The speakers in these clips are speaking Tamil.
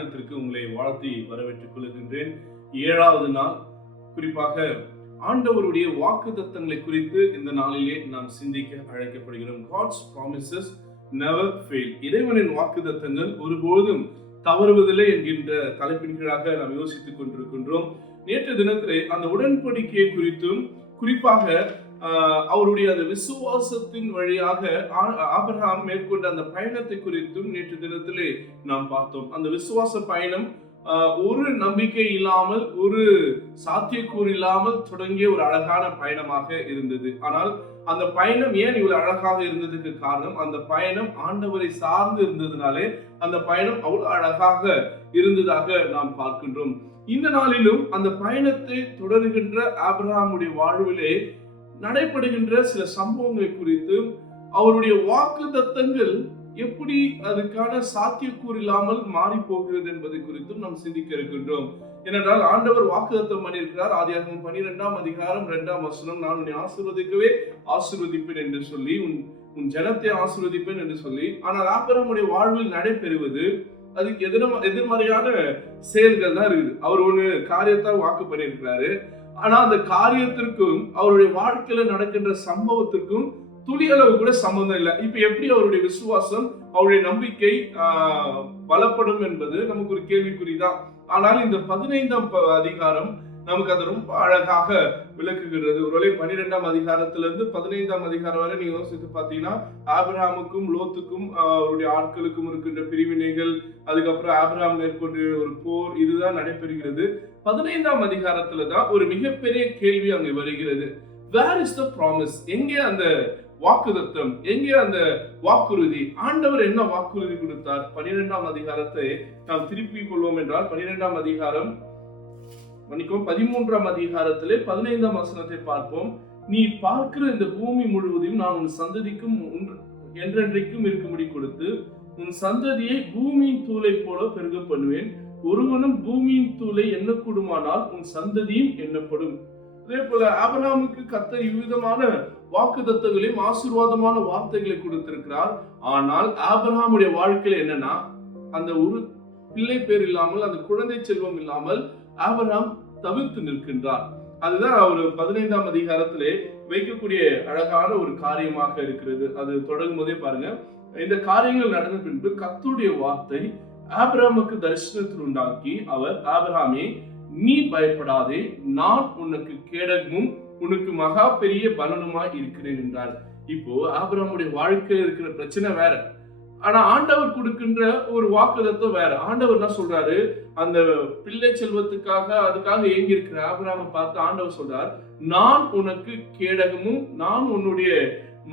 தியானத்திற்கு உங்களை வாழ்த்தி வரவேற்றுக் கொள்கின்றேன். 7வது நாள், குறிப்பாக ஆண்டவருடைய வாக்குத்தத்தங்களை குறித்து இந்த நாளிலே நாம் சிந்திக்க அழைக்கப்படுகிறோம். God's promises never fail. இறைவனின் வாக்குத்தத்தங்கள் ஒருபோதும் தவறுவதில்லை என்கின்ற தலைப்பின் கீழாக நாம் யோசித்துக் கொண்டிருக்கின்றோம். நேற்று தினத்திலே அந்த உடன்படிக்கையை குறித்தும், குறிப்பாக அவருடைய அந்த விசுவாசத்தின் வழியாக ஆபிரகாம் மேற்கொண்ட அந்த பயணத்தை குறித்தும் நேற்று தினத்திலே நாம் பார்த்தோம். அந்த விசுவாச பயணம் ஒரு நம்பிக்கை இல்லாமல், ஒரு சாத்தியக்கூறு இல்லாமல் தொடங்கிய ஒரு அழகான பயணமாக இருந்தது. ஆனால் அந்த பயணம் ஏன் இவ்வளவு அழகாக இருந்ததுக்கு காரணம், அந்த பயணம் ஆண்டவரை சார்ந்து இருந்ததுனாலே அந்த பயணம் அவ்வளவு அழகாக இருந்ததாக நாம் பார்க்கின்றோம். இந்த நாளிலும் அந்த பயணத்தை தொடர்கின்ற ஆபிரகாமுடைய வாழ்விலே நடைபெறுகின்ற சில சம்பவங்களை குறித்து, அவருடைய வாக்குத்தத்தங்கள் எப்படி அதுக்கான சாத்தியக்கூறு இல்லாமல் மாறி போகிறது என்பதை குறித்தும் நாம் சிந்திக்க இருக்கின்றோம். ஏனென்றால் ஆண்டவர் வாக்குத்தத்தம் பண்ணியிருக்கிறார். ஆதியாகமம் 12ஆம் அதிகாரம் 2ஆம் வசனம், நான் உன்னை ஆசீர்வதிக்கவே ஆசீர்வதிப்பேன் என்று சொல்லி, உன் ஜனத்தை ஆசீர்வதிப்பேன் என்று சொல்லி. ஆனால் ஆபிரகாமுடைய வாழ்வில் நடைபெறுவது அதுக்கு எதிர்மறையான செயல்கள் தான் இருக்குது. அவர் ஒண்ணு காரியத்தை வாக்கு பண்ணியிருக்கிறாரு, ஆனா அந்த காரியத்திற்கும் அவருடைய வாழ்க்கையில நடக்கின்ற சம்பவத்திற்கும் துளி அளவு கூட சம்பந்தம் இல்லை. இப்ப எப்படி அவருடைய விசுவாசம், அவருடைய நம்பிக்கை பலப்படும் என்பது நமக்கு ஒரு கேள்விக்குறிதான். ஆனால் இந்த 15ஆம் அதிகாரம் நமக்கு அது ரொம்ப அழகாக விளக்குகிறது. ஒருவேளை 12ஆம் அதிகாரத்திலிருந்து 15ஆம் அதிகாரம் வரை நீங்க யோசித்து பார்த்தீங்கன்னா, ஆபிரகாமுக்கும் லோத்துக்கும் அவருடைய ஆட்களுக்கும் இருக்கின்ற பிரிவினைகள், அதுக்கப்புறம் ஆபிரகாம் மேற்கொண்டு ஒரு போர், இதுதான் நடைபெறுகிறது. 15ஆம் அதிகாரத்துல தான் ஒரு மிகப்பெரிய கேள்வி அங்கே வருகிறது. Where is the promise? எங்கே அந்த வாக்குத்தத்தம், எங்கே அந்த வாக்குறுதி? ஆண்டவர் என்ன வாக்குறுதி கொடுத்தார்? 12ஆம் அதிகாரத்தை நாம் திருப்பிக் கொள்வோம் என்றால், 12ஆம் அதிகாரம் 13ஆம் அதிகாரத்திலே 15ஆம் வசனத்தை பார்ப்போம். நீ பார்க்கிற இந்த பூமி முழுவதையும் நான் உன் சந்ததிக்கும் என்றென்றைக்கும் இருக்கும்படி கொடுத்து, உன் சந்ததியை பூமியின் தூளை போல பெருக பண்ணுவேன். ஒருவனும் பூமியின் தூளை எண்ணக்கூடுமானால் உன் சந்ததியும் எண்ணப்படும். அதே போல ஆபிரகாமுக்கு கர்த்தர் இவ்விதமான வாக்குத்தத்தங்களையும் ஆசீர்வாதமான வார்த்தைகளை கொடுத்திருக்கிறார். ஆனால் ஆபிரகாமுடைய வாழ்க்கையில என்னன்னா, அந்த ஒரு பிள்ளை பேர் இல்லாமல், அந்த குழந்தை செல்வம் இல்லாமல் ஆபிரகாம் தவிர்த்து நிற்கின்றார். அதுதான் அவர் 15ஆம் அதிகாரத்திலே வைக்கக்கூடிய அழகான ஒரு காரியமாக இருக்கிறது. அது தொடங்கும் போதே பாருங்க, இந்த காரியங்கள் நடந்த பின்பு கர்த்தருடைய வார்த்தை ஆபிரகாமுக்கு தரிசனத்தில் உண்டாக்கி, அவர், ஆபிரகாமே, நீ பயப்படாதே, நான் உனக்கு கேடகமும் உனக்கு மகா பெரிய பலனுமாய் இருக்கிறேன் என்றார். இப்போ ஆபிரகாமுடைய வாழ்க்கையில் இருக்கிற பிரச்சனை வேற, ஆனா ஆண்டவர் கொடுக்கின்ற ஒரு வாக்குத்தத்தம் வேற. ஆண்டவர் என்ன சொல்றாரு, அந்த பிள்ளை செல்வத்துக்காக அதுக்காக ஏங்கி இருக்கிற ஆபிரகாமை பார்த்து ஆண்டவர் சொல்றார், நான் உனக்கு கேடகமும் நான் உன்னுடைய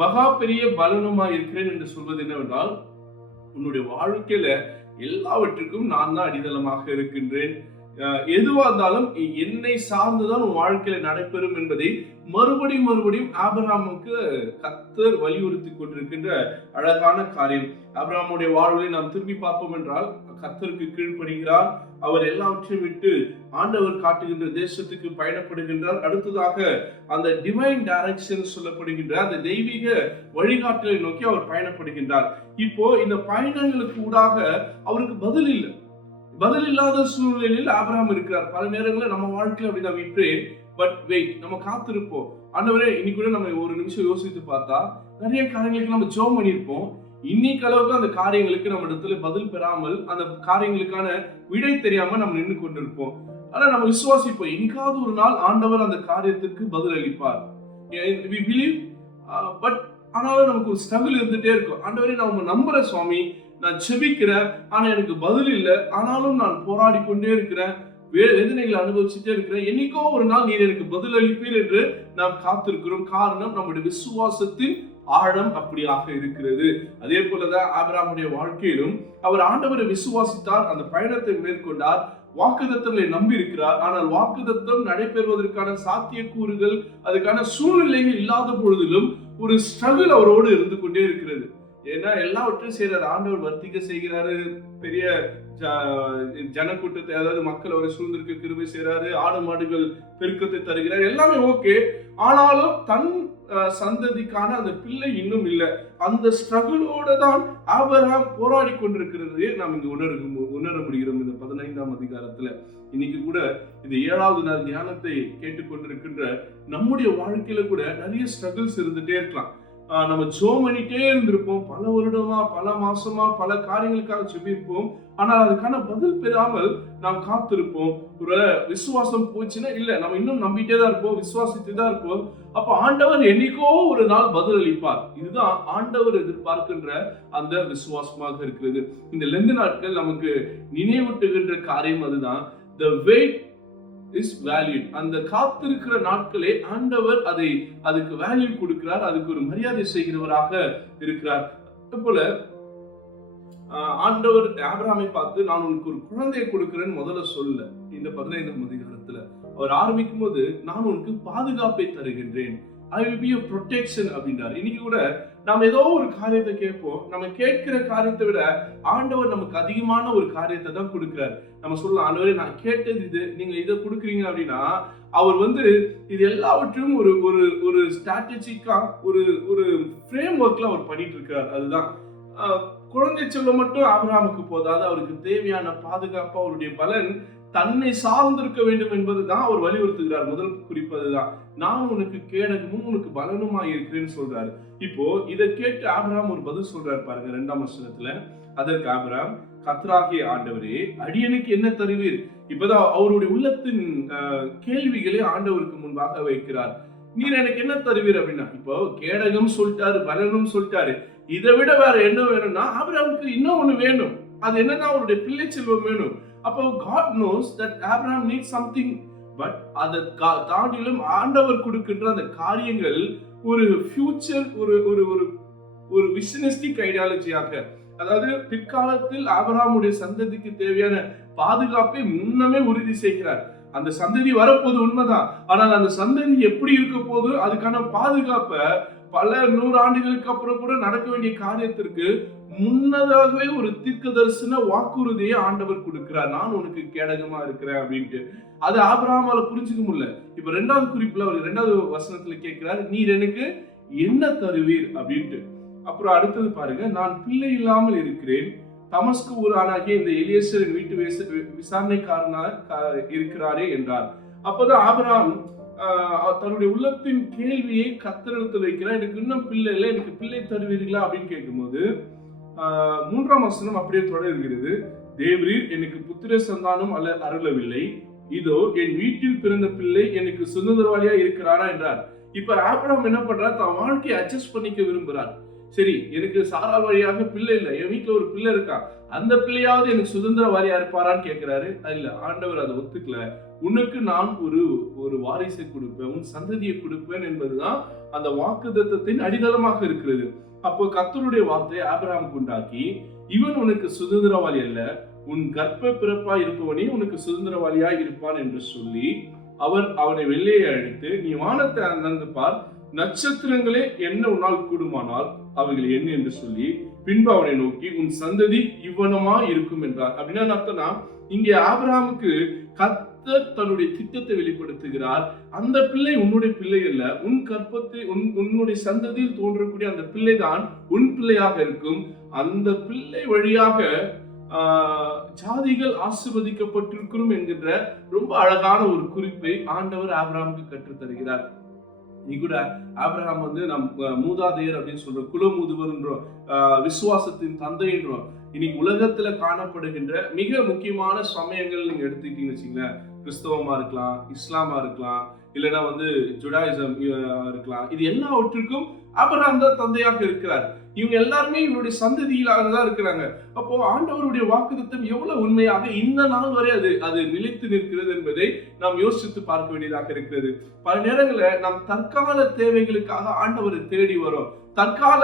மகா பெரிய பலனுமாய் இருக்கிறேன் என்று சொல்வது என்னவென்றால், உன்னுடைய வாழ்க்கையில எல்லாவற்றுக்கும் நான் தான் அடித்தளமாக இருக்கின்றேன். எதுவா இருந்தாலும் என்னை சார்ந்துதான் உன் வாழ்க்கையில நடைபெறும் என்பதை மறுபடியும் ஆபிரகாமுக்கு கர்த்தர் வலியுறுத்தி கொண்டிருக்கின்ற அழகான காரியம். ஆபிரகாமுடைய வாழ்வை நாம் திரும்பி பார்ப்போம் என்றால், கர்த்தருக்கு கீழ்ப்படுகிறார். அவர் எல்லாவற்றையும் விட்டு ஆண்டவர் காட்டுகின்ற தேசத்துக்கு பயணப்படுகின்றார். அடுத்ததாக அந்த டிவைன் டைரக்ஷன் சொல்லப்படுகின்ற அந்த தெய்வீக வழிகாட்டலை நோக்கி அவர் பயணப்படுகின்றார். இப்போ இந்த பயணங்களுக்கு ஊடாக அவருக்கு பதில் இல்லை. பதில் இல்லாத சூழ்நிலையில் ஆபிரகாம் இருக்கிறார். பல நேரங்களில் நம்ம வாழ்க்கையில் அப்படிதான், we pray but wait, நம்ம காத்திருப்போம். ஆண்டவரே, இன்னைக்கு கூட நம்ம ஒரு நிமிஷம் யோசித்து பார்த்தா நிறைய காரியங்களுக்கு நம்ம ஜெபம் பண்ணியிருப்போம். இன்னைக்கு அளவுக்கு அந்த காரியங்களுக்கு நம்ம இடத்துல பதில் பெறாமல், அந்த காரியங்களுக்கான விடை தெரியாம நம்ம நின்று கொண்டிருப்போம். ஆனா நம்ம விசுவாசிப்போம், இன்னைக்காவது ஒரு நாள் ஆண்டவர் அந்த காரியத்துக்கு பதில் அளிப்பார். we believe, பட் ஆனாலும் நமக்கு ஒரு ஸ்ட்ரகிள் இருந்துட்டே இருக்கும். ஆண்டவரே, நான் உங்க நம்புறேன் சுவாமி, நான் செபிக்கிறேன், ஆனா எனக்கு பதில் இல்லை, ஆனாலும் நான் போராடி கொண்டே இருக்கிறேன், வேதனைகளை அனுபவிச்சுட்டே இருக்கிறேன், என்னைக்கோ ஒரு நாள் நீர் எனக்கு பதில் அளிப்பீர் என்று நாம் காத்திருக்கிறோம். காரணம், நம்முடைய விசுவாசத்தின் ஆழம் அப்படியாக இருக்கிறது. அதே போலதான் ஆபிரகாமுடைய வாழ்க்கையிலும் அவர் ஆண்டவரை விசுவாசித்தார், அந்த பயணத்தை மேற்கொண்டார், வாக்குத்தத்தங்களை நம்பி இருக்கிறார். ஆனால் வாக்குத்தத்தம் நடைபெறுவதற்கான சாத்தியக்கூறுகள், அதுக்கான சூழ்நிலைகள் இல்லாத பொழுதிலும் ஒரு ஸ்ட்ரகிள் அவரோடு இருந்து கொண்டே இருக்கிறது. ஏன்னா எல்லாவற்றையும் செய்யறாரு, ஆண்டவர் வர்த்திக்க செய்கிறாரு, பெரிய ஜனக்கூட்டத்தை, அதாவது மக்கள் அவரை சூழ்ந்திருக்க கிருபை செய்யறாரு, ஆடு மாடுகள் பெருக்கத்தை தருகிறார், எல்லாமே ஓகே. ஆனாலும் தன் சந்ததிக்கான அந்த பிள்ளை இன்னும் இல்லை. அந்த ஸ்ட்ரகிளோட தான் ஆபிரகாம் போராடி கொண்டிருக்கிறது நாம் இங்கு உணர முடிகிறோம் இந்த 15ஆம் அதிகாரத்துல. இன்னைக்கு கூட இந்த 7வது நாள் தியானத்தை கேட்டுக்கொண்டிருக்கின்ற நம்முடைய வாழ்க்கையில கூட நிறைய ஸ்ட்ரகிள்ஸ் இருந்துட்டே இருக்கலாம். நம்ம ஜெபம் பண்ணிட்டே இருந்திருப்போம், பல வருடமா, பல மாசமா, பல காரியங்களுக்காக ஜெபிப்போம். ஆனால் அதுக்கான பதில் பெறாமல் நாம் காத்திருப்போம். ஒரு விசுவாசம் போச்சுன்னா இல்ல, நம்ம இன்னும் நம்பிட்டே தான் இருப்போம், விசுவாசித்து தான் இருப்போம். அப்ப ஆண்டவர் என்னைக்கோ ஒரு நாள் பதில் அளிப்பார். இதுதான் ஆண்டவர் எதிர்பார்க்கின்ற அந்த விசுவாசமாக இருக்கிறது. இந்த லெந்து நாட்கள் நமக்கு நினைவூட்டுகின்ற காரியம் அதுதான். The wait is valued. அந்த காத்திருக்கிற நாட்களே ஆண்டவர் அதுக்கு வேல்யூ கொடுக்கிறார், அதுக்கு ஒரு மரியாதை செய்கிறவராக இருக்கிறார். அதுபோல ஆண்டவர் ஆபிரகாமை பார்த்து நான் உனக்கு ஒரு குழந்தையை கொடுக்கிறேன்னு முதல்ல சொல்ல. இந்த 15ஆம் அதிகாரத்துல அவர் ஆரம்பிக்கும் போது நான் உனக்கு பாதுகாப்பை தருகின்றேன், I will be a protection அப்படின்றார். இன்னைக்கு கூட நாம் ஏதோ ஒரு காரியத்தை கேட்போம், நம்ம கேட்கிற காரியத்தை விட ஆண்டவர் நமக்கு அதிகமான ஒரு காரியத்தை தான் கொடுக்கிறார். நம்ம சொல்லலாம், ஆண்டவரே நான் கேட்டது இது, நீங்க இதை கொடுக்குறீங்க அப்படின்னா அவர் இது எல்லாவற்றையும் ஒரு ஒரு ஒரு ஸ்ட்ராட்டஜிக்கா ஒரு ஃப்ரேம் ஒர்க்ல அவர் பண்ணிட்டு இருக்கார். அதுதான் குழந்தை செல்வம் மட்டும் ஆபிரகாமுக்கு போதாது, அவருக்கு தேவையான பாதுகாப்பு, அவருடைய பலன் தன்னை சார்ந்திருக்க வேண்டும் என்பதுதான் அவர் வலியுறுத்துகிறார். முதல் குறிப்பு அதுதான், நான் உனக்கு கேடகமும் உனக்கு பலனுமா இருக்கிறேன்னு சொல்றாரு. இப்போ இதை கேட்டு ஆபிரகாம் ஒரு பதில் சொல்றாரு பாருங்க 2ஆம் வசனத்துல. அதற்கு ஆபிரகாம், கர்த்தராகிய ஆண்டவரே, அடியனுக்கு என்ன தருவீர்? இப்பதான் அவருடைய உள்ளத்தின் கேள்விகளை ஆண்டவருக்கு முன்பாக வைக்கிறார். நீர் எனக்கு என்ன தருவீர் அப்படின்னா, இப்போ கேடகம் சொல்லிட்டாரு, பலனும் சொல்லிட்டாரு, இதை விட வேற என்ன வேணும்னா ஆபிரகாமுக்கு இன்னும் ஒண்ணு வேணும். அது என்னன்னா அவருடைய பிள்ளை செல்வம் வேணும். அப்போ God knows that Abraham needs something, but அதை தாண்டிலும் ஆண்டவர் கொடுக்கின்ற அந்த காரியங்கள் ஒரு ஃபியூச்சர், ஒரு விஷனிஸ்டிக் ஐடியாலஜியாக, அதாவது பிற்காலத்தில் ஆபிரகாமுடைய சந்ததிக்கு தேவையான பாதுகாப்பை முன்னமே உறுதி செய்கிறார். அந்த சந்ததி வரப்போது உண்மைதான், ஆனால் அந்த சந்ததி எப்படி இருக்க போது அதுக்கான பாதுகாப்பை பல 100 ஆண்டுகளுக்கு அப்புறம் கூட நடக்க வேண்டிய காரியத்திற்கு முன்னதாகவே ஒரு தீர்க்க தரிசன வாக்குறுதியை ஆண்டவர் கொடுக்கிறார். நான் உனக்கு கேடகமா இருக்கிறேன் அப்படின்ட்டு. அது ஆபிரகாமால புரிஞ்சுக்க முடியல. இப்ப 2வது குறிப்புல அவர் 2வது வசனத்துல கேட்கிறார், நீர் எனக்கு என்ன தருவீர் அப்படின்ட்டு. அப்புறம் அடுத்தது பாருங்க, நான் பிள்ளை இல்லாமல் இருக்கிறேன், தமஸ்கு ஊரானாகிய இந்த எலியேசரின் வீட்டு விசாரணைக்காரனாக இருக்கிறாரே என்றார். அப்பதான் ஆபிரகாம் தன்னுடைய உள்ளத்தின் கேள்வியை கர்த்தரிடத்தில் வைக்கிறார். எனக்கு இன்னும் பிள்ளை இல்லை, எனக்கு பிள்ளை தருவீர்களா அப்படின்னு கேட்கும்போது 3ஆம் வசனம் அப்படியே தொடர்கிறது. தேவரீர் எனக்கு புத்திர சந்தானம் அருளவில்லை, இதோ என் வீட்டில் பிறந்த பிள்ளை எனக்கு சுதந்திரவாளியா இருக்கிறாரா என்றார். இப்ப ஆபிரகாம் என்ன பண்றார், தன் வாழ்க்கையை அட்ஜஸ்ட் பண்ணிக்க விரும்புறார். சரி, எனக்கு சாராள் வழியாக பிள்ளை இல்லை, என் வீட்டுல ஒரு பிள்ளை இருக்கா, அந்த பிள்ளையாவது எனக்கு சுதந்திரவாளியா இருப்பாரான்னு கேட்கிறாரு. இல்ல, ஆண்டவர் அதை ஒத்துக்கல. உனக்கு நான் ஒரு வாரிசை கொடுப்பேன், உன் சந்ததியை கொடுப்பேன் என்பதுதான் அந்த வாக்குத்தத்தத்தின் அடித்தளமாக இருக்கிறது. அப்போ கர்த்தருடைய வார்த்தை ஆபிரகாமுக்கு உண்டாக்கி, இவன் உனக்கு சுதந்திரவாளி அல்ல, உன் கர்ப்ப பிறப்பா இருப்பவனே உனக்கு சுதந்திரவாளியா இருப்பான் என்று சொல்லி அவனை வெளியே அழைத்து, நீ வானத்தை அந்தந்து பார், நட்சத்திரங்களே என்ன உன்னால் கூடுமானால் அவைகள் என்ன என்று சொல்லி பின்பு அவனை நோக்கி, உன் சந்ததி இவ்வனமா இருக்கும் என்றார். அப்படின்னா அர்த்தம்னா, இங்கே ஆபிரகாமுக்கு கர்த்தர் தன்னுடைய திட்டத்தை வெளிப்படுத்துகிறார். அந்த பிள்ளை உன்னுடைய பிள்ளை அல்ல, உன் கற்பத்தை உன்னுடைய சந்ததியில் தோன்றக்கூடிய அந்த பிள்ளை தான் உன் பிள்ளையாக இருக்கும். அந்த பிள்ளை வழியாக ஜாதிகள் ஆசீர்வதிக்கப்பட்டிருக்கிறோம் என்கின்ற ரொம்ப அழகான ஒரு குறிப்பை ஆண்டவர் ஆபிரகாமுக்கு கற்றுத் தருகிறார். நீ கூட ஆபிரகாம் நம் மூதாதையர் அப்படின்னு சொல்றோம், குலமுதுவர் என்றோம், விசுவாசத்தின் தந்தை என்றோம். இன்னைக்கு உலகத்துல காணப்படுகின்ற மிக முக்கியமான சமயங்கள் நீங்க எடுத்துக்கிட்டீங்கன்னு வச்சுங்களேன், கிறிஸ்தவமா இருக்கலாம், இஸ்லாமா இருக்கலாம், இல்லைன்னா ஜுடாயிசம் இருக்கலாம். இது எல்லாவற்றுக்கும் ஆபிரகாம் தான் தந்தையாக இருக்கிறார். இவங்க எல்லாருமே இவருடைய சந்ததியிலாக தான் இருக்கிறாங்க. அப்போ ஆண்டவருடைய வாக்குத்தத்தம் எவ்வளவு உண்மையாக இந்த நாள் வரை அது நிலைத்து நிற்கிறது என்பதை நாம் யோசித்து பார்க்க வேண்டியதாக இருக்கிறது. பல நேரங்களில் நாம் தற்கால தேவைகளுக்காக ஆண்டவரை தேடி வரோம், தற்கால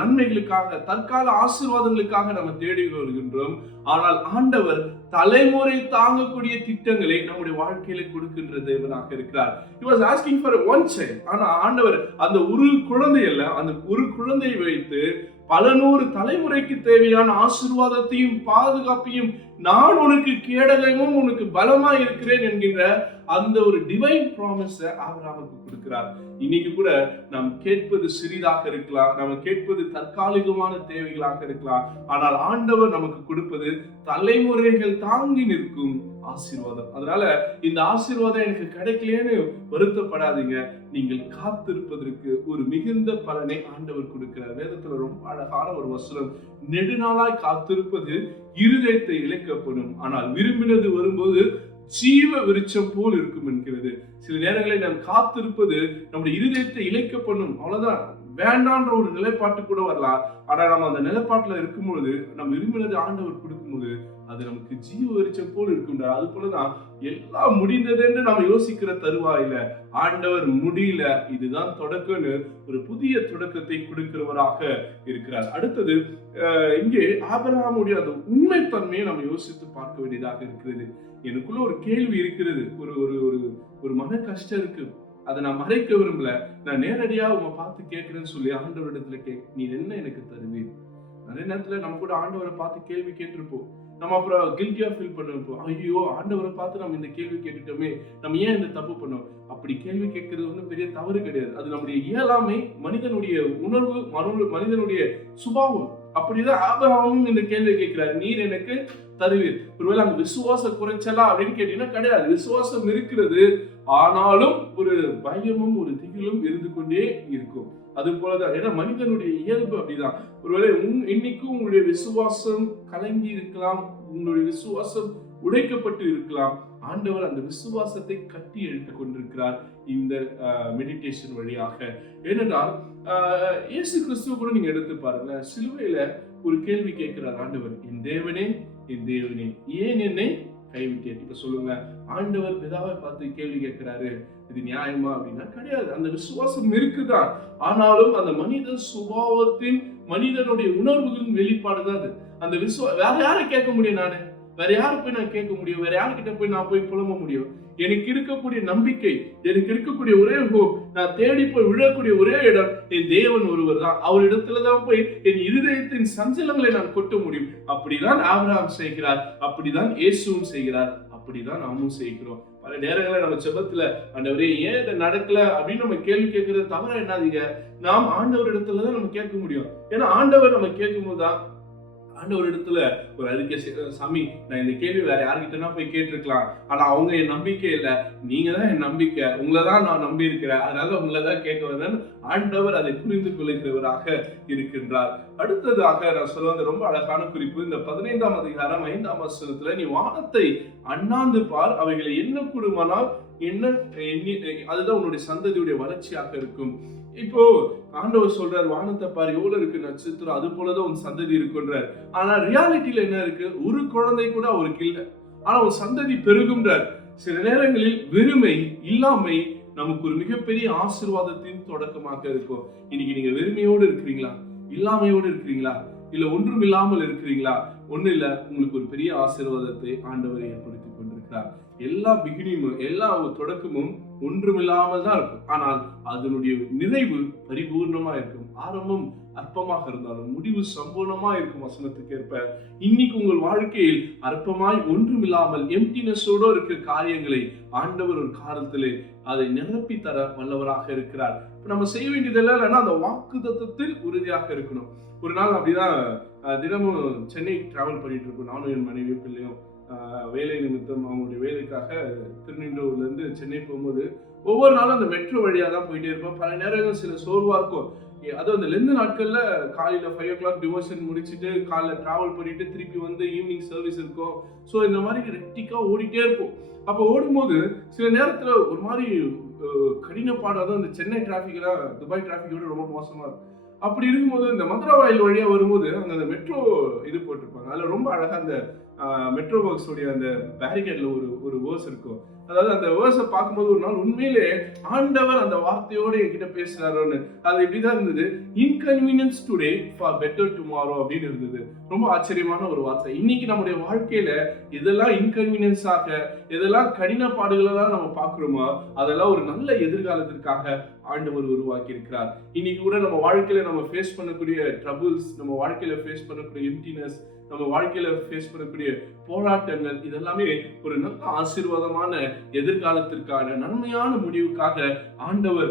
நன்மைகளுக்காக, தற்கால ஆசீர்வாதங்களுக்காக நம்ம தேடி வருகின்றோம். ஆனால் ஆண்டவர் தலைமுறை தாங்கக்கூடிய திட்டங்களை நம்முடைய வாழ்க்கையில கொடுக்கின்ற தேவனாக இருக்கிறார். He was asking for one child. ஆனா ஆண்டவர் அந்த ஒரு குழந்தை அல்ல, அந்த ஒரு குழந்தையை வைத்து பல 100 தலைமுறைக்கு தேவையான ஆசீர்வாதத்தையும் பாதுகாப்பையும் நான் உனக்கு கேடகமும் உனக்கு பலமா இருக்கிறேன் என்கின்ற அந்த ஒரு டிவைன் ப்ராமிஸ ஆபிரகாமுக்கு கொடுக்கிறார். இன்னைக்கு கூட நாம் கேட்பது சிறிதாக இருக்கலாம், நம்ம கேட்பது தற்காலிகமான தேவைகளாக இருக்கலாம். ஆனால் ஆண்டவர் நமக்கு கொடுப்பது தலைமுறைகள் தாங்கி நிற்கும் ஆசீர்வாதம். அதனால இந்த ஆசீர்வாதம் எனக்கு கிடைக்கலன்னு வருத்தப்படாதீங்க. நீங்கள் காத்திருப்பதற்கு ஒரு மிகுந்த பலனை ஆண்டவர் கொடுக்கிறார். வேதத்துல ரொம்ப அழகான ஒரு வசனம், நெடுநாளாய் காத்திருப்பது இருதயத்தை இழைக்கப்படும், ஆனால் விரும்பினது வரும்போது ஜீவ விருட்சம் போல் இருக்கும் என்கிறது. சில நேரங்களில் நாம் காத்திருப்பது நம்முடைய இருதயத்தை இழைக்கப்படும், அவ்வளவுதான், வேண்டான்ற ஒரு நிலைப்பாட்டு கூட வரலாம். ஆனா நம்ம அந்த நிலைப்பாட்டுல இருக்கும்பொழுது நம்ம விரும்பினது ஆண்டவர் கொடுக்கும்போது அது நமக்கு ஜீவ விருட்சம் போல் இருக்கும்டா. அது போலதான் எல்லாம் முடிந்தது என்று நம்ம யோசிக்கிற தருவாயில ஆண்டவர் முடியல, இதுதான் தொடக்கம்னு ஒரு புதிய தொடக்கத்தை கொடுக்கிறவராக இருக்கிறார். அடுத்தது இங்கே ஆபிரகாமுடைய அந்த உண்மைத்தன்மையை நம்ம யோசித்து பார்க்க வேண்டியதாக இருக்கிறது. எனக்குள்ள ஒரு கேள்வி இருக்கிறது, ஒரு ஒரு ஒரு மன கஷ்டம் இருக்கு, அதை நான் மறைக்க விரும்பல, நான் நேரடியா உங்க பார்த்து கேட்கிறேன்னு சொல்லி ஆண்டவரிடத்துல நீ என்ன எனக்கு தருவீர்? நிறைய நேரத்துல நம்ம கூட ஆண்டவரை பார்த்து கேள்வி கேட்டிருப்போம், நம்ம அப்புறம் கில்ட்டியா ஃபீல் பண்ணிருப்போம், ஐயோ ஆண்டவரை பார்த்து நம்ம இந்த கேள்வி கேட்டுட்டோமே, நம்ம ஏன் இந்த தப்பு பண்ணோம்? அப்படி கேள்வி கேட்கறது ஒன்றும் பெரிய தவறு கிடையாது. அது நம்முடைய இயலாமை, மனிதனுடைய உணர்வு, மனிதனுடைய சுபாவம். அப்படிதான் ஆபிரகாமும் இந்த கேள்வி கேட்கிறார், நீர் எனக்கு தருவீர். ஒருவேளை அங்க விசுவாச குறைச்சலா அப்படின்னு கேட்டீங்கன்னா கிடையாது, விசுவாசம் இருக்கிறது, ஆனாலும் ஒரு பயமும் ஒரு திகிலும் இருந்து கொண்டே இருக்கும். அது போலதான், ஏன்னா மனிதனுடைய இயல்பு அப்படிதான். ஒருவேளை இன்னைக்கும் உங்களுடைய விசுவாசம் கலங்கி இருக்கலாம், உங்களுடைய விசுவாசம் உடைக்கப்பட்டு இருக்கலாம். ஆண்டவர் அந்த விசுவாசத்தை கட்டி எழுத்துக் கொண்டிருக்கிறார் இந்த மெடிடேஷன் வழியாக. ஏனென்றால் இயேசு கிறிஸ்துவ கூட நீங்க எடுத்து பாருங்க, சிலுவையில ஒரு கேள்வி கேட்கிறார் ஆண்டவர், என் தேவனே என் தேவனே ஏன் என்னை கைவிட்டேன்? இப்ப சொல்லுங்க, ஆண்டவர் பிதாவை பார்த்து கேள்வி கேட்கிறாரு, இது நியாயமா அப்படின்னா கிடையாது. அந்த விசுவாசம் இருக்குதான், ஆனாலும் அந்த மனித சுபாவத்தின், மனிதனுடைய உணர்வுகளின் வெளிப்பாடுதான் அது. அந்த வேற யாரை கேட்க முடியும்? நானு வேற யாரு போய் நான் கேட்க முடியும்? வேற யாருக்கிட்ட போய் நான் போய் புலம்ப முடியும்? எனக்கு இருக்கக்கூடிய நம்பிக்கை, எனக்கு இருக்கக்கூடிய ஒரே ஹோப், நான் தேடி போய் விழக்கூடிய ஒரே இடம் என் தேவன் ஒருவர் தான். அவர் இடத்துலதான் போய் என் இருதயத்தின் சஞ்சலங்களை நான் கொட்ட முடியும். அப்படிதான் ஆபிரகாம் செய்கிறார், அப்படிதான் இயேசுவும் செய்கிறார், அப்படிதான் நாமும் செய்கிறோம். பல நேரங்களில் நம்ம செபத்துல ஆண்டவரே ஏன் இதை நடக்கல அப்படின்னு நம்ம கேள்வி கேட்கறது தவிர என்னாதீங்க, நாம் ஆண்டவர் இடத்துலதான் நம்ம கேட்க முடியும். ஏன்னா ஆண்டவர் நம்ம கேட்கும் போதுதான் ஆண்டவர் இடத்துல ஒரு அறிக்கை, சாமி நான் இந்த கேள்வி வேற யாருக்கிட்டனா போய் கேட்டிருக்கலாம், ஆனா அவங்க என் நம்பிக்கை இல்லை, நீங்க தான் என் நம்பிக்கை, உங்களைதான் நான் நம்பி இருக்கிறேன், அதனால உங்களைதான் கேட்க வரேன். ஆண்டவர் அதை புரிந்து கொள்கிறவராக இருக்கின்றார். அடுத்ததாக நான் சொல்வது ரொம்ப அழகான குறிப்பு, இந்த 15ஆம் அதிகாரம் 5ஆம் வசனத்துல, நீ வானத்தை அண்ணாந்து பார், அவைகளை என்ன கூடுமானால் என்ன, அதுதான் உன்னுடைய சந்ததியுடைய வளர்ச்சியாக இருக்கும். இப்போ ஆண்டவர் சொல்றார், வானத்தை பாரு எவ்வளவு இருக்கு நட்சத்திரம், அது போலதான் உன் சந்ததி இருக்குன்றார். ஆனா ரியாலிட்டியில என்ன இருக்கு? ஒரு குழந்தை கூட அவருக்கு இல்லை, ஆனா ஒரு சந்ததி பெருகுன்றார். சில நேரங்களில் வெறுமை, இல்லாமை நமக்கு ஒரு மிகப்பெரிய ஆசீர்வாதத்தின் தொடக்கமாக இருக்கும். இன்னைக்கு நீங்க வெறுமையோடு இருக்கிறீங்களா? இல்லாமையோடு இருக்கிறீங்களா? இல்ல ஒன்றும் இல்லாமல் இருக்கிறீங்களா? ஒண்ணு இல்ல, உங்களுக்கு ஒரு பெரிய ஆசீர்வாதத்தை ஆண்டவர் ஏற்படுத்தி கொண்டிருக்கிறார். எல்லா பிகினிங்கும், எல்லா தொடக்கமும் ஒன்றுமில்லாமல் தான் இருக்கும், ஆனால் அதனுடைய நிறைவு பரிபூர்ணமா இருக்கும். ஆரம்பம் அற்பமாக இருந்தாலும் முடிவு சம்பூர்ணமா இருக்கும் வசனத்துக்கு ஏற்ப. இன்னைக்கு உங்கள் வாழ்க்கையில் அற்பமாய் ஒன்றுமில்லாமல் எம்டினஸோட இருக்க காரியங்களை ஆண்டவர் ஒரு காலத்திலே அதை நிரப்பி தர வல்லவராக இருக்கிறார். நம்ம செய்ய வேண்டியதெல்லாம் இல்லைன்னா அந்த வாக்குத்தத்தத்தில் உறுதியாக இருக்கணும். ஒரு நாள் அப்படிதான் தினமும் சென்னை டிராவல் பண்ணிட்டு இருக்கோம், நானும் என் மனைவியும் பிள்ளையும். வேலை நிமித்தம் அவங்களுடைய வேலைக்காக திருநின்றூர்ல இருந்து சென்னை போகும்போது ஒவ்வொரு நாளும் அந்த மெட்ரோ வழியா தான் போயிட்டே இருப்போம். பல நேரங்கள் சில சோர்வா இருக்கும். அதுவும் அந்த லெந்து நாட்கள்ல காலையில 5 o'clock டிவோஷன் முடிச்சுட்டு காலைல டிராவல் பண்ணிட்டு திருப்பி வந்து ஈவினிங் சர்வீஸ் இருக்கும். ஸோ இந்த மாதிரி ரெக்டிக்கா ஓடிட்டே இருக்கும். அப்போ ஓடும்போது சில நேரத்துல ஒரு மாதிரி கடினப்பாடு, அதான் இந்த சென்னை டிராபிக் எல்லாம் துபாய் டிராபிக் விட ரொம்ப மோசமா இருக்கும். அப்படி இருக்கும்போது இந்த மதுராவாயில் வழியா வரும்போது அந்த மெட்ரோ இது போட்டிருப்பாங்க, அதுல ரொம்ப அழகா அந்த மெட்ரோ ஒர்க்ஸ் உடைய அந்த பேரிகேட்ல ஒரு வேர்ஸ் இருக்கும். அதாவது அந்த வேர்ஸை பார்க்கும்போது ஒரு நாள் உண்மையிலே ஆண்டவர் அந்த வார்த்தையோட என்கிட்ட பேசுறாருன்னு, அது இப்படிதான் இருந்தது, inconvenience today for better tomorrow அப்படின்னு இருந்தது. ரொம்ப ஆச்சரியமான ஒரு வார்த்தை. இன்னைக்கு நம்முடைய வாழ்க்கையில இதெல்லாம் இன்கன்வீனியன்ஸாக, இதெல்லாம் கடினப்பாடுகளெல்லாம் நம்ம பார்க்கிறோமோ, அதெல்லாம் ஒரு நல்ல எதிர்காலத்திற்காக ஆண்டவர் உருவாக்கி இருக்கிறார். இன்னைக்கு கூட நம்ம வாழ்க்கையில நம்ம ஃபேஸ் பண்ணக்கூடிய ட்ரபிள்ஸ், நம்ம வாழ்க்கையில ஃபேஸ் பண்ணக்கூடிய எம்டினஸ், நம்ம வாழ்க்கையில ஃபேஸ் பண்ணக்கூடிய போராட்டங்கள் இதெல்லாமே ஒரு நல்ல ஆசீர்வாதமான எதிர்காலத்திற்கான நன்மையான முடிவுக்காக ஆண்டவர்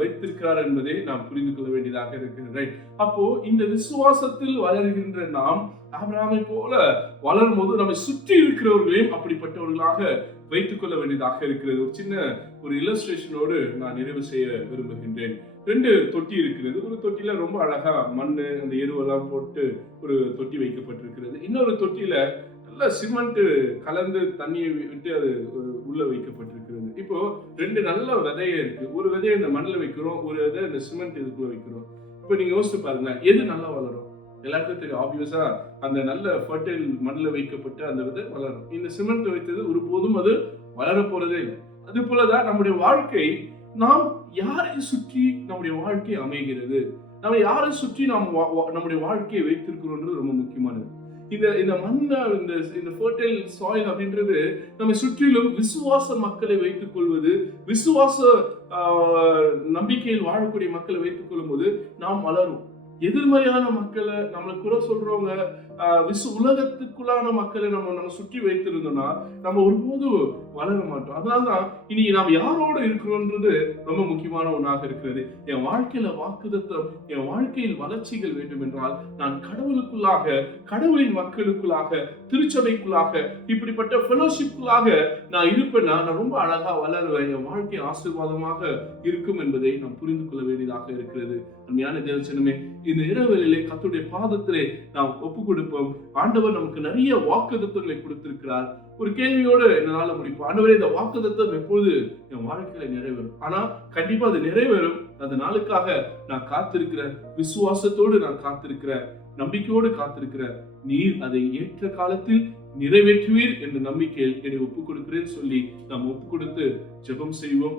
வைத்திருக்கிறார் என்பதை நாம் புரிந்து கொள்ள வேண்டியதாக இருக்கிறது. அப்போ இந்த விசுவாசத்தில் வளர்கின்ற நாம் ஆபிரகாமை போல வளரும் போது நம்மை சுற்றி இருக்கிறவர்களையும் அப்படிப்பட்டவர்களாக வைத்துக் கொள்ள வேண்டியதாக இருக்கிறது. ஒரு சின்ன இல்லஸ்ட்ரேஷனோடு நான் நிறைவு செய்ய விரும்புகின்றேன். 2 தொட்டி இருக்கிறது. ஒரு தொட்டியில ரொம்ப அழகா மண்ணு அந்த எருவெல்லாம் போட்டு ஒரு தொட்டி வைக்கப்பட்டிருக்கிறது. இன்னொரு தொட்டியில நல்ல சிமெண்ட் கலந்து தண்ணியை விட்டு அது உள்ள வைக்கப்பட்டிருக்கிறது. இப்போ 2 நல்ல விதைய இருக்கு. ஒரு விதையை இந்த மண்ணில் வைக்கிறோம், ஒரு விதை இந்த சிமெண்ட் இதுக்குள்ள வைக்கிறோம். இப்போ நீங்க யோசிச்சு பாருங்க, எது நல்லா வளரும்? எல்லாருக்கும் தெரியும், ஆப்வியஸா அந்த நல்ல ஃபர்டைல் மண்ணில் வைக்கப்பட்ட அந்த விதை வளரும். இந்த சிமெண்ட் வைத்தது ஒருபோதும் அது வளர போறதே இல்லை. அது போலதான் நம்முடைய வாழ்க்கை, நாம் யாரை சுற்றி நம்முடைய வாழ்க்கை அமைகிறது, நம்ம யாரை சுற்றி நாம் நம்முடைய வாழ்க்கையை வைத்திருக்கிறோம்ன்றது ரொம்ப முக்கியமானது. இந்த மண்ணை இந்த ஃபர்டைல் சாயில் அப்படின்றது நம்ம சுற்றிலும் விசுவாச மக்களை வைத்துக் கொள்வது, விசுவாச நம்பிக்கையில் வாழக்கூடிய மக்களை வைத்துக் கொள்ளும் போது நாம் வளரும். எதிர்மறையான மக்களை, நம்மளை குறை சொல்றவங்க, உலகத்துக்குள்ளான மக்களை நம்ம சுற்றி வைத்திருந்தோம்னா நம்ம ஒருபோதும் வளர மாட்டோம். அதனால்தான் இனி நாம் யாரோட இருக்கிறோன்றது ரொம்ப முக்கியமான ஒன்றாக இருக்கிறது. என் வாழ்க்கையில வாக்குத்தத்தம், என் வாழ்க்கையில் வளர்ச்சிகள் வேண்டும் என்றால் நான் கடவுளுக்குள்ளாக, கடவுளின் மக்களுக்குள்ளாக, திருச்சபைக்குள்ளாக, இப்படிப்பட்ட ஃபெலோஷிப்புக்குள்ளாக நான் இருப்பேன்னா நான் ரொம்ப அழகா வளருவேன். என் வாழ்க்கை ஆசீர்வாதமாக இருக்கும் என்பதை நாம் புரிந்து கொள்ள வேண்டியதாக இருக்கிறது. அருமையான தேவச்சனமே, இந்த இரவிலே கர்த்தருடைய பாதத்திலே நாம் ஒப்பு கொடுப்போம். ஆண்டவர் நமக்கு நிறைய வாக்குத்தத்தங்களை கொடுத்திருக்கிறார். ஒரு கேள்வியோடு என்னால முடிப்போம். ஆண்டவரே, இந்த வாக்குத்தத்தம் எப்பொழுது என் வாழ்க்கையில நிறைவேறும்? ஆனா கண்டிப்பா அது நிறைவேறும். அந்த நாளுக்காக நான் காத்திருக்கிறேன், விசுவாசத்தோடு நான் காத்திருக்கிறேன், நம்பிக்கையோடு காத்திருக்கிறேன். நீர் அதை ஏற்ற காலத்தில் நிறைவேற்றுவீர் என்ற நம்பிக்கையில் என்னை ஒப்புக் கொடுக்கிறேன்னு சொல்லி நாம் ஒப்பு கொடுத்து ஜெபம் செய்வோம்.